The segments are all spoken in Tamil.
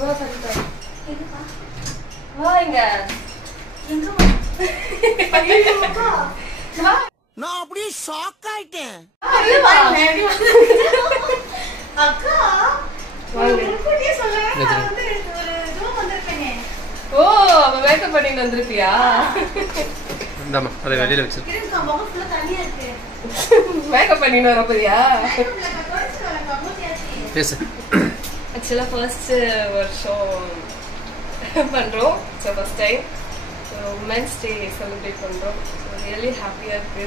வா சரிப்பா. வா இங்க. எங்கம்மா? ஐயோப்பா. நான் அப்படியே ஷாக் ஆயிட்டேன். அக்கா முன்கூட்டியே சொல்லலாம். நான் வந்து ஒரு ரூம் வந்திருக்கேனே. ஓ அப்ப மேக்கப் பண்ணிட்டு வந்திருப்பியா? இந்தாமா அதை வெளியில வச்சிரு. இருங்கக்கா, முகம் ஃபுல்லா தண்ணியா இருக்கு. மேக்கப் பண்ணிட்டு வர போறியா? பேசு. ஆக்சுவலா ஃபர்ஸ்ட் வருஷம் பண்றோம். First time women's day celebrate பண்றோம். ரியலி ஹாப்பியா இருக்கு.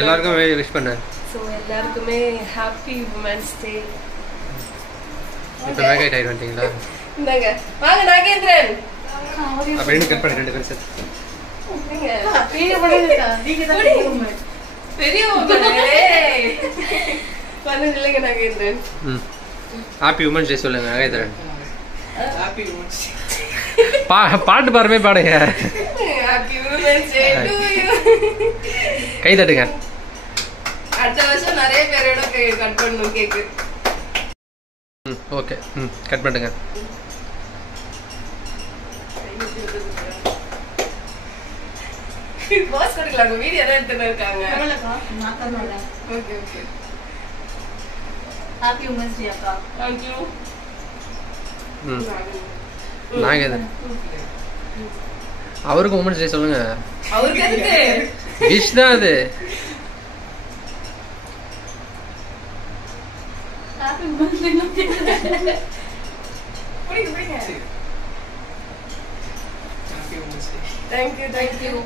எல்லாருக்கும் விஷ் பண்ண. ஸோ எல்லாருக்குமே ஹாப்பி உமன்ஸ் டே. இப்போ மேக் ஆயிட்டு வந்துட்டீங்களா? இந்தாங்க வாங்க நாகேந்திரன். அப்படின்னு கட் பண்ணி 2 பேரும் சேர்த்து. பெரிய பண்ணு இல்லைங்க நாகேந்திரன். ஹாப்பி உமன்ஸ் டே சொல்லுங்க நாகேந்திரன். ஹாப்பி உமன்ஸ் பாட்டு பாருமே பாடுங்க. Happy women's day to you. கை தட்டுங்க. அடுத்த வருஷம் நிறைய பேரோட கட் பண்ணணும் கேக்கு. ஓகே கட் பண்ணுங்க. பாஸ் கொடுக்கலாம். வீடியோ எல்லாம் எடுத்துட்டு இருக்காங்க. நான் தரல. Okay okay. Happy women's day அக்கா. Thank you. நாகேந்திரன் அவருக்கு உமன்ஸ் டே சொல்லுங்க. அவருக்கு எதுக்கு? விஷ் தான் அது. ஹாப்பி உமன்ஸ் டே. புடிங்க புடிங்க. Thank you, thank you.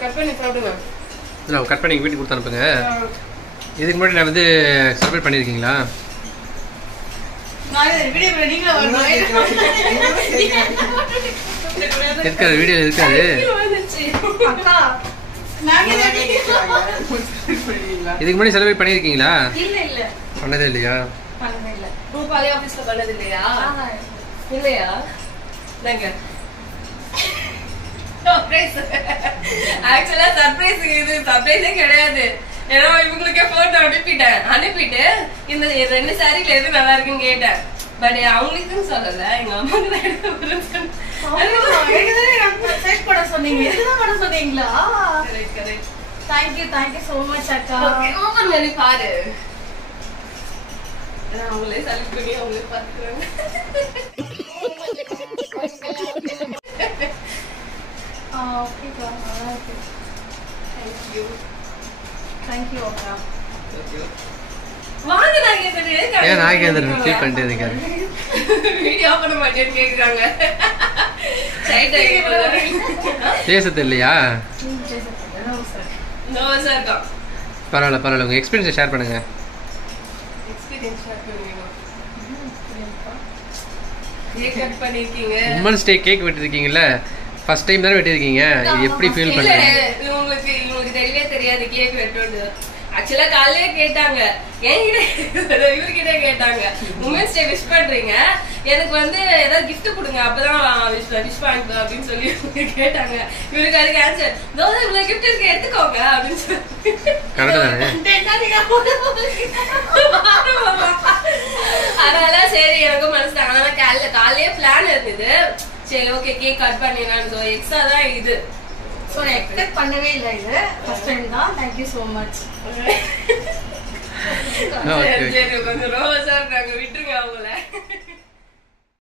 Cut பண்ணி சாப்பிடுங்க. நான் கட் பண்ணி வீட்டுக்கு கொடுத்து அனுப்புங்க. இதுக்கு முன்னாடி நான் வந்து செலிப்ரேட் பண்ணியிருக்கீங்களா? இருக்காது வீடியோ இருக்காது. இதுக்கு முன்னாடி செலிப்ரேட் பண்ணியிருக்கீங்களா? பண்ணதே இல்லையா? பழைய ஆபீஸ்ல பண்ணது இல்லையா? இல்லையா? ஆக்சுவலா சர்ப்ரைஸ் இது சர்ப்ரைஸே கிடையாது. ஏன்னா இவங்களுக்கே போட்டோ அனுப்பிட்டு இந்த 2 சாரில எது நல்லா இருக்குன்னு கேட்டேன். பட் அவங்களுக்கும் சொல்லல, எங்க அம்மாக்கு தான் சொன்னீங்களா? தேங்க்யூ சோ மச் அக்கா. ஓபன் பண்ணி பாரு. அவங்களே செலக்ட் பண்ணி அவங்களே பாத்துக்கிறாங்க. தேங்க்யூ அக்கா. வாங்க நாகேந்திரன். ஏன் நாகேந்திரன் ஃபீல் பண்ணிட்டு இருக்காரு? வீடியோ பண்ண மாட்டேன்னு கேக்குறாங்க. பேசது இல்லையா? நோ சார் கா. பரவாயில்ல உங்க எக்ஸ்பீரியன்ஸை ஷேர் பண்ணுங்க. எக்ஸ்பீரியன்ஸ் ஷேர் பண்ணுங்க. கேக் கட் பண்ணிருக்கீங்க. உமன்ஸ் டே கேக் வெட்டிருக்கீங்கல்ல, ஃபர்ஸ்ட் டைம் தானே வெட்டிருக்கீங்க. இது எப்படி ஃபீல் பண்றீங்க? உங்களுக்கு தெரியவே தெரியாது கேக் வெட்டுறது. ஆக்சுவலா காலையிலே கேட்டாங்க, இவர்கிட்ட கேட்டாங்க, உமன்ஸ் டே விஷ் பண்றீங்க, எனக்கு வந்து ஏதாவது கிஃப்ட் கொடுங்க அப்பதான் விஷ் பண்ண அப்படின்னு சொல்லி கேட்டாங்க. இவருக்கு அதுக்கு ஆன்சர், இவ்வளவு கிஃப்ட் இருக்கு எடுத்துக்கோங்க அப்படின்னு சொல்லி. அதனால சரி எனக்கும் மனசுட்டாங்க. ஆனா காலையிலே பிளான் இருந்தது. சரி ஓகே கேக் கட் பண்ணிடலாம். எக்ஸ்ட்ரா தான் இது. சோ எக்ஸ்பெக்ட் பண்ணவே இல்ல. இது ஃபர்ஸ்ட் டைம் தான். Thank you so much. சரி கொஞ்சம் ரோவா சார் நாங்க விட்டுருங்க அவங்கள.